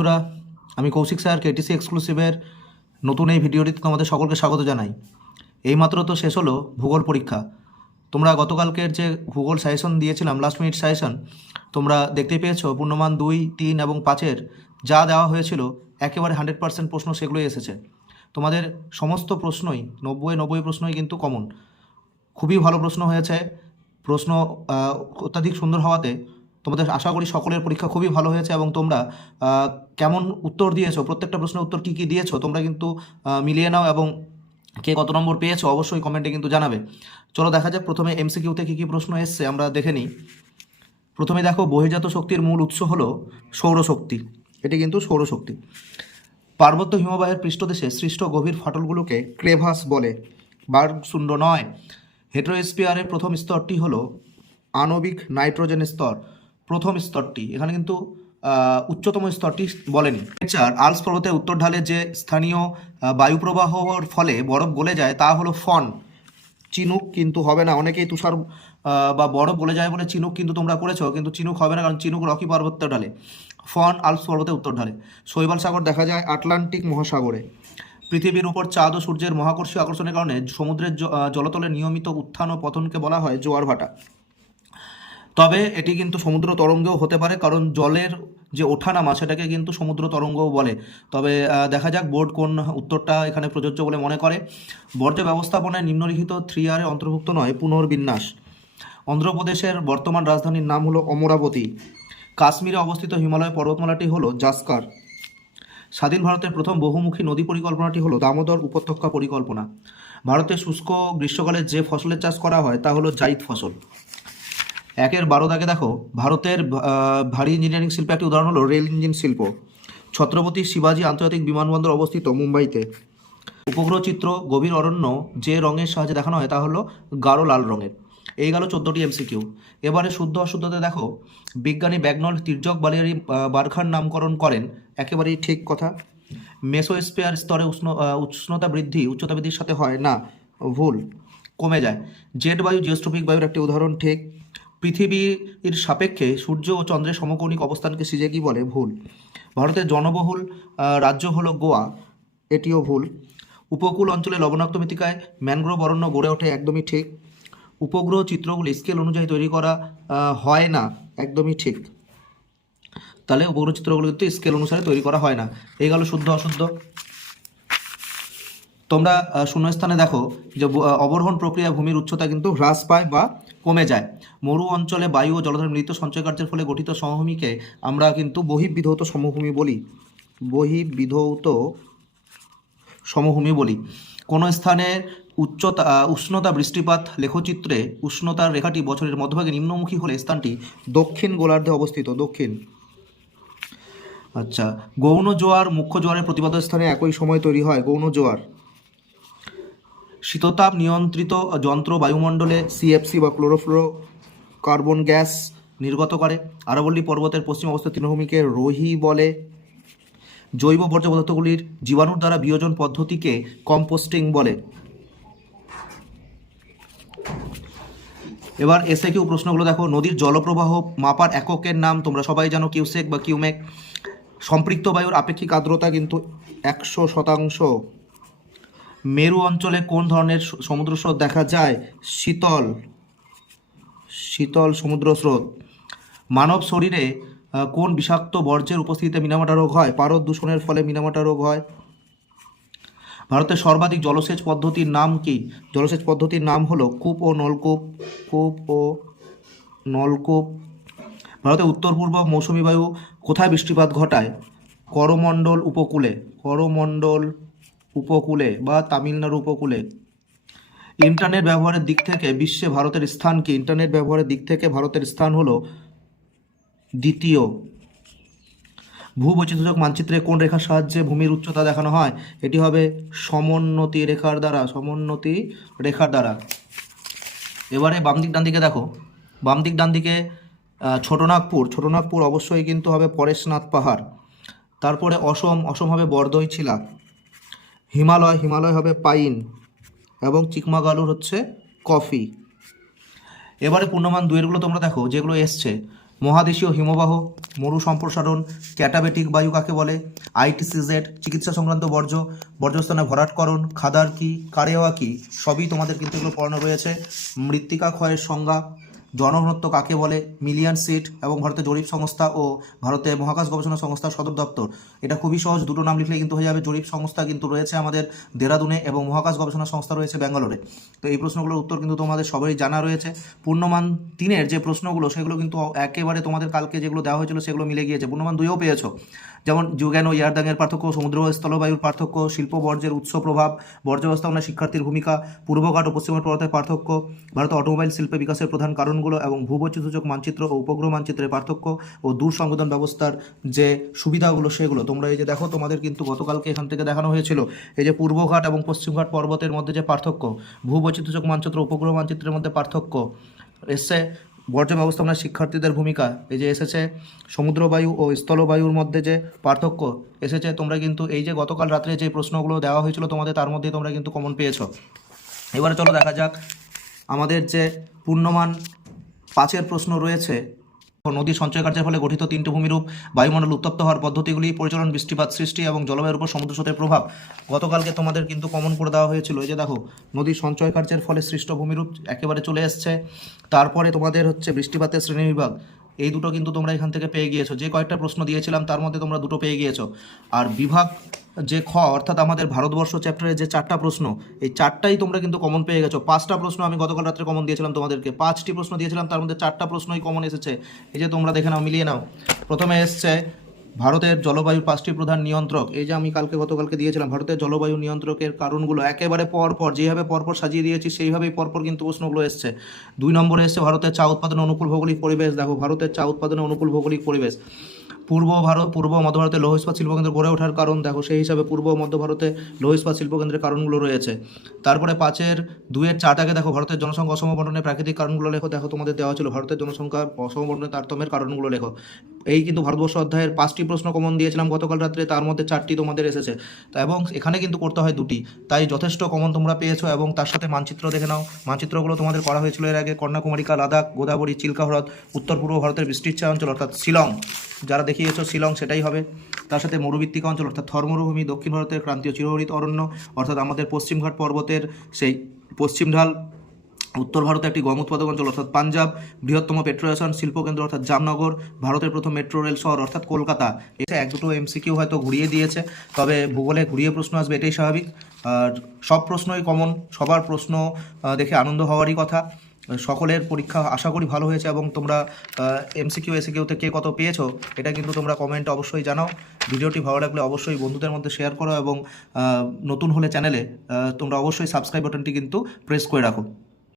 বন্ধুরা, আমি Kaushik sir KTC এক্সক্লুসিভের নতুন এই ভিডিওটিতে তোমাদের সকলকে স্বাগত জানাই। এইমাত্র তো শেষ হলো ভূগোল পরীক্ষা। তোমরা গতকালকের যে ভূগোল সাজেশন দিয়েছিলাম, লাস্ট মিনিট সাজেশন, তোমরা দেখতেই পেয়েছো পূর্ণমান 2, 3 এবং 5-এর যা দেওয়া হয়েছিল একেবারে 100% প্রশ্ন সেগুলোই এসেছে। তোমাদের সমস্ত প্রশ্নই 90 প্রশ্নই কিন্তু কমন। খুবই ভালো প্রশ্ন হয়েছে। প্রশ্ন অত্যাধিক সুন্দর হওয়াতে তোমাদের আশা করি সকলের পরীক্ষা খুবই ভালো হয়েছে এবং তোমরা কেমন উত্তর দিয়েছো, প্রত্যেকটা প্রশ্নের উত্তর কী কী দিয়েছো তোমরা কিন্তু মিলিয়ে নাও এবং কে কত নম্বর পেয়েছো অবশ্যই কমেন্টে কিন্তু জানাবে। চলো দেখা যাক প্রথমে এমসিকিউতে কী কী প্রশ্ন এসছে আমরা দেখে নিই। প্রথমে দেখো, বহির্জাত শক্তির মূল উৎস হলো সৌরশক্তি। এটি কিন্তু সৌরশক্তি। পার্বত্য হিমবাহের পৃষ্ঠদেশে সৃষ্ট গভীর ফাটলগুলোকে ক্রেভাস বলে, বার্গসুন্ড নয়। হেটেরোস্ফিয়ারের প্রথম স্তরটি হলো আণবিক নাইট্রোজেন স্তর। প্রথম স্তরটি, এখানে কিন্তু উচ্চতম স্তরটি বলেনি। আল্পস পর্বতের উত্তর ঢালে যে স্থানীয় বায়ুপ্রবাহর ফলে বরফ গলে যায় তা হলো ফন। চিনুক কিন্তু হবে না। অনেকেই তুষার বা বরফ গলে যায় বলে চিনুক কিন্তু তোমরা করেছো, কিন্তু চিনুক হবে না, কারণ চিনুক রকি পার্বত্য ঢালে, ফন আল্পস পর্বতের উত্তর ঢালে। শৈবাল সাগর দেখা যায় আটলান্টিক মহাসাগরে। পৃথিবীর উপর চাঁদ ও সূর্যের মহাকর্ষীয় আকর্ষণের কারণে সমুদ্রের জলতলের নিয়মিত উত্থান ও পতনকে বলা হয় জোয়ার ভাটা। তবে এটি কিন্তু সমুদ্র তরঙ্গও হতে পারে, কারণ জলের যে ওঠানামা সেটাকে কিন্তু সমুদ্র তরঙ্গও বলে। তবে দেখা যাক বোর্ড কোন উত্তরটা এখানে প্রযোজ্য বলে মনে করে। বর্জ্য ব্যবস্থাপনায় নিম্নলিখিত 3R অন্তর্ভুক্ত নয় পুনর্বিন্যাস। অন্ধ্রপ্রদেশের বর্তমান রাজধানীর নাম হলো অমরাবতী। কাশ্মীরে অবস্থিত হিমালয় পর্বতমালাটি হলো জাস্কার। স্বাধীন ভারতের প্রথম বহুমুখী নদী পরিকল্পনাটি হলো দামোদর উপত্যকা পরিকল্পনা। ভারতের শুষ্ক গ্রীষ্মকালে যে ফসলের চাষ করা হয় তা হলো জাইদ ফসল। 1-12 দাগে দেখো, ভারতের ভারী ইঞ্জিনিয়ারিং শিল্পে একটি উদাহরণ হলো রেল ইঞ্জিন শিল্প। ছত্রপতি শিবাজী আন্তর্জাতিক বিমানবন্দর অবস্থিত মুম্বাইতে। উপগ্রহ চিত্র গভীর অরণ্য যে রঙের সাহায্যে দেখানো হয় তা হলো গাঢ় লাল রঙের। এই গেল 14টি এমসিকিউ। এবারে শুদ্ধ অশুদ্ধতে দেখো, বিজ্ঞানী ব্যাগনল তির্যক বালিয়ারি বারখার নামকরণ করেন, একেবারেই ঠিক কথা। মেসোস্ফিয়ার স্তরে উষ্ণতা বৃদ্ধি উচ্চতা বৃদ্ধির সাথে হয় না, ভুল, কমে যায়। জেট বায়ু জিওস্ট্রপিক বায়ুর একটি উদাহরণ, ঠিক। পৃথিবীর সাপেক্ষে সূর্য ও চন্দ্রের সমকৌণিক অবস্থানকে সিজেকি বলে, ভুল। ভারতের জনবহুল রাজ্য হলো গোয়া, এটিও ভুল। উপকূল অঞ্চলে লবণাক্ত মৃত্তিকায় ম্যানগ্রোভ অরণ্য গড়ে ওঠে, একদমই ঠিক। উপগ্রহ চিত্রগুলি স্কেল অনুযায়ী তৈরি করা হয় না, একদমই ঠিক। তাহলে উপগ্রহ চিত্রগুলো কিন্তু স্কেল অনুসারে তৈরি করা হয় না। এই গেল শুদ্ধ অশুদ্ধ। তোমরা শূন্যস্থানে দেখো যে অবরোহণ প্রক্রিয়া ভূমির উচ্চতা কিন্তু হ্রাস পায় বা কমে যায়। মরু অঞ্চলে বায়ু ও জলধারের মৃত সঞ্চয় কার্যের ফলে গঠিত সমভূমিকে আমরা কিন্তু বহির্বিধৌত সমভূমি বলি, বহির্বিধৌত সমভূমি বলি। কোনো স্থানের উষ্ণতা বৃষ্টিপাত লেখচিত্রে উষ্ণতার রেখাটি বছরের মধ্যভাগে নিম্নমুখী হলে স্থানটি দক্ষিণ গোলার্ধে অবস্থিত, দক্ষিণ। আচ্ছা, গৌণ জোয়ার মুখ্য জোয়ারের প্রতিবাদ স্থানে একই সময় তৈরি হয়, গৌণ জোয়ার। শীততাপ নিয়ন্ত্রিত যন্ত্র বায়ুমণ্ডলে সিএফসি বা ক্লোরোফ্লোরো কার্বন গ্যাস নির্গত করে। আরাবল্লী পর্বতের পশ্চিম অবস্থিত তৃণভূমিকে রোহি বলে। জৈব বর্জ্য পদার্থগুলির জীবাণুর দ্বারা বিয়োজন পদ্ধতিকে কম্পোস্টিং বলে। এবার এসএকিউ প্রশ্নগুলো দেখো। নদীর জলপ্রবাহ মাপার এককের নাম তোমরা সবাই জানো, কিউসেক বা কিউমেক। সম্পৃক্ত বায়ুর আপেক্ষিক আর্দ্রতা কিন্তু 100%। মেরু অঞ্চলে কোন ধরনের সমুদ্র স্রোত দেখা যায়? শীতল সমুদ্র স্রোত। মানব শরীরে কোন বিষাক্ত বর্জ্যের উপস্থিতিতে মিনামাটা রোগ হয়? পারদ দূষণের ফলে মিনামাটা রোগ হয়। ভারতের সর্বাধিক জলসেচ পদ্ধতির নাম কি? জলসেচ পদ্ধতির নাম হলো কূপ ও নলকূপ, কূপ ও নলকূপ। ভারতের উত্তর পূর্ব মৌসুমী বায়ু কোথায় বৃষ্টিপাত ঘটায়? করমণ্ডল উপকূলে, করমণ্ডল উপকূলে বা তামিলনাড়ু উপকূলে। ইন্টারনেট ব্যবহারের দিক থেকে বিশ্বে ভারতের স্থান কি? ইন্টারনেট ব্যবহারের দিক থেকে ভারতের স্থান হলো দ্বিতীয়। ভূবৈচিত্র্যক মানচিত্রে কোন রেখার সাহায্যে ভূমির উচ্চতা দেখানো হয়? এটি হবে সমোন্নতি রেখার দ্বারা, সমোন্নতি রেখার দ্বারা। এবারে বাম দিক ডান দিকে দেখো। বাম দিক ডান দিকে ছোটনাগপুর অবশ্যই কিন্তু হবে পরেশনাথ পাহাড়। তারপরে অসম হবে বরদইছিলা। হিমালয় হবে পাইন এবং চিকমাগালুর হচ্ছে কফি। এবারে পূর্ণমান 2-এরগুলো তোমরা দেখো যেগুলো এসছে। মহাদেশীয় হিমবাহ, মরু সম্প্রসারণ, ক্যাটাবেটিক বায়ু কাকে বলে, আইটিসিজেড, চিকিৎসা সংক্রান্ত বর্জ্যস্থানে ভরাটকরণ, খাদার কি, কারেওয়া কি, সবই তোমাদের কিন্তু এগুলো পড়ানো রয়েছে। মৃত্তিকা ক্ষয়ের সংজ্ঞা, জনঘনত্ব কাকে বলে, মিলিয়ন সিট এবং ভারতের জরিপ সংস্থা ও ভারতের মহাকাশ গবেষণা সংস্থার সদর দপ্তর। এটা খুবই সহজ, দুটো নাম লিখলে কিন্তু হয়ে যাবে। জরিপ সংস্থা কিন্তু রয়েছে আমাদের দেরাদুনে এবং মহাকাশ গবেষণা সংস্থা রয়েছে ব্যাঙ্গালোরে। তো এই প্রশ্নগুলোর উত্তর কিন্তু তোমাদের সবাই জানা রয়েছে। পূর্ণমান 3-এর যে প্রশ্নগুলো সেগুলো কিন্তু একেবারে তোমাদের কালকে যেগুলো দেওয়া হয়েছিল সেগুলো মিলে গিয়েছে। পূর্ণমান 2-ও পেয়েছো, যেমন যুগান ও ইয়ারদাংয়ের পার্থক্য, সমুদ্র ও স্থলবায়ুর পার্থক্য, শিল্প বর্জ্যের উৎস প্রভাব, বর্জ্য ব্যবস্থাপনায় শিক্ষার্থীর ভূমিকা, পূর্বঘাট ও পশ্চিমঘাট পর্বতের পার্থক্য, ভারতের অটোমোবাইল শিল্পে বিকাশের প্রধান কারণগুলো এবং ভূবৈচিত্র্যসূচক মানচিত্র ও উপগ্রহ মানচিত্রের পার্থক্য ও দূর সংবেদন ব্যবস্থার যে সুবিধাগুলো সেগুলো। তোমরা এই যে দেখো, তোমাদের কিন্তু গতকালকে এখান থেকে দেখানো হয়েছিল এই যে পূর্বঘাট এবং পশ্চিমঘাট পর্বতের মধ্যে যে পার্থক্য, ভূবৈচিত্র্যসূচক মানচিত্র উপগ্রহ মানচিত্রের মধ্যে পার্থক্য এসছে, বর্জ্য ব্যবস্থাপনায় শিক্ষার্থীদের ভূমিকা এই যে এসেছে, সমুদ্রবায়ু ও স্থলবায়ুর মধ্যে যে পার্থক্য এসেছে। তোমরা কিন্তু এই যে গতকাল রাত্রে যে প্রশ্নগুলো দেওয়া হয়েছিল তোমাদের, তার মধ্যেই তোমরা কিন্তু কমন পেয়েছো। এবারে চলো দেখা যাক আমাদের যে পূর্ণমান 5-এর প্রশ্ন রয়েছে। নদী সঞ্চয় কার্যের ফলে গঠিত 3টি ভূমিরূপ, বায়ুমণ্ডল উত্তপ্ত হওয়ার পদ্ধতিগুলি, পরিচালন, বৃষ্টিপাত সৃষ্টি এবং জলবায়ুর উপর সমুদ্র স্রোতের প্রভাব। গতকালকে তোমাদের কিন্তু কমন করে দেওয়া হয়েছিল। এই যে দেখো, নদী সঞ্চয় কার্যের ফলে সৃষ্ট ভূমিরূপ একেবারে চলে এসছে। তারপরে তোমাদের হচ্ছে বৃষ্টিপাতের শ্রেণীবিভাগ, এই দুটো কিন্তু তোমরা এখান থেকে পেয়ে গিয়েছো। যে কয়েকটা প্রশ্ন দিয়েছিলাম তার মধ্যে তোমরা দুটো পেয়ে গিয়েছো। আর বিভাগ যে খ, অর্থাৎ আমাদের ভারতবর্ষ চ্যাপ্টারের যে 4টা প্রশ্ন, এই 4টাই তোমরা কিন্তু কমন পেয়ে গেছো। 5টা প্রশ্ন আমি গতকাল রাত্রে কমন দিয়েছিলাম তোমাদেরকে, 5টি প্রশ্ন দিয়েছিলাম, তার মধ্যে 4টা প্রশ্নই কমন এসেছে। এই যে তোমরা দেখে নাও, মিলিয়ে নাও। প্রথমে এসছে ভারতের জলবায়ুর 5টি প্রধান নিয়ন্ত্রক। এই যে আমি গতকালকে দিয়েছিলাম ভারতের জলবায়ু নিয়ন্ত্রকের কারণগুলো, একেবারে পরপর যেভাবে পরপর সাজিয়ে দিয়েছি সেইভাবেই পরপর কিন্তু প্রশ্নগুলো এসছে। 2 নম্বরে এসছে ভারতের চা উৎপাদনের অনুকূল ভৌগোলিক পরিবেশ। দেখো, ভারতের চা উৎপাদনের অনুকূল ভৌগোলিক পরিবেশ। পূর্ব মধ্য ভারতে লৌহ ইস্পাত শিল্পকেন্দ্র গড়ে ওঠার কারণ, দেখো সেই হিসাবে পূর্ব মধ্য ভারতে লৌহ ইস্পাত শিল্পকেন্দ্রের কারণগুলো রয়েছে। তারপরে 5-এর 2-এর 4টাকে দেখো, ভারতের জনসংখ্যা অসম বন্টনের প্রাকৃতিক কারণগুলো লেখো। দেখো তোমাদের দেওয়া ছিল ভারতের জনসংখ্যা অসম বন্টনের তারতম্যের কারণগুলো লেখো। এই কিন্তু ভারতবর্ষ অধ্যায়ের 5টি প্রশ্ন কমন দিয়েছিলাম গতকাল রাত্রে, তার মধ্যে 4টি তোমাদের এসেছে। এবং এখানে কিন্তু করতে হয় 2টি, তাই যথেষ্ট কমন তোমরা পেয়েছো। এবং তার সাথে মানচিত্র দেখে নাও, মানচিত্রগুলো তোমাদের করা হয়েছিল এর আগে। কন্যাকুমারিকা, লাদাখ, গোদাবরী, চিল্কা হ্রদ, উত্তর পূর্ব ভারতের বৃষ্টিচ্ছা অঞ্চল অর্থাৎ শিলং, যারা দেখিয়েছো শিলং সেটাই হবে। তার সাথে মরুভিত্তিক অঞ্চল অর্থাৎ থর মরুভূমি, দক্ষিণ ভারতের ক্রান্তীয় চিরহরিত অরণ্য অর্থাৎ আমাদের পশ্চিমঘাট পর্বতের সেই পশ্চিম ঢাল, উত্তর ভারতে একটি গম উৎপাদক অঞ্চল অর্থাৎ পাঞ্জাব, বৃহত্তম পেট্রোলেশন শিল্পকেন্দ্র অর্থাৎ জামনগর, ভারতের প্রথম মেট্রো রেল শহর অর্থাৎ কলকাতা। এতে 1-2 এমসিকিউ হয়তো ঘুরিয়ে দিয়েছে, তবে ভূগোলে ঘুরিয়ে প্রশ্ন আসবে, এটাই স্বাভাবিক। আর সব প্রশ্নই কমন, সবার প্রশ্ন দেখে আনন্দ হওয়ারই কথা। সকলের পরীক্ষা আশা করি ভালো হয়েছে এবং তোমরা এমসিকিউ এসিকিউতে কে কত পেয়েছো এটা কিন্তু তোমরা কমেন্টে অবশ্যই জানাও। ভিডিওটি ভালো লাগলে অবশ্যই বন্ধুদের মধ্যে শেয়ার করো এবং নতুন হলে চ্যানেলে তোমরা অবশ্যই সাবস্ক্রাইব বাটনটি কিন্তু প্রেস করে রাখো।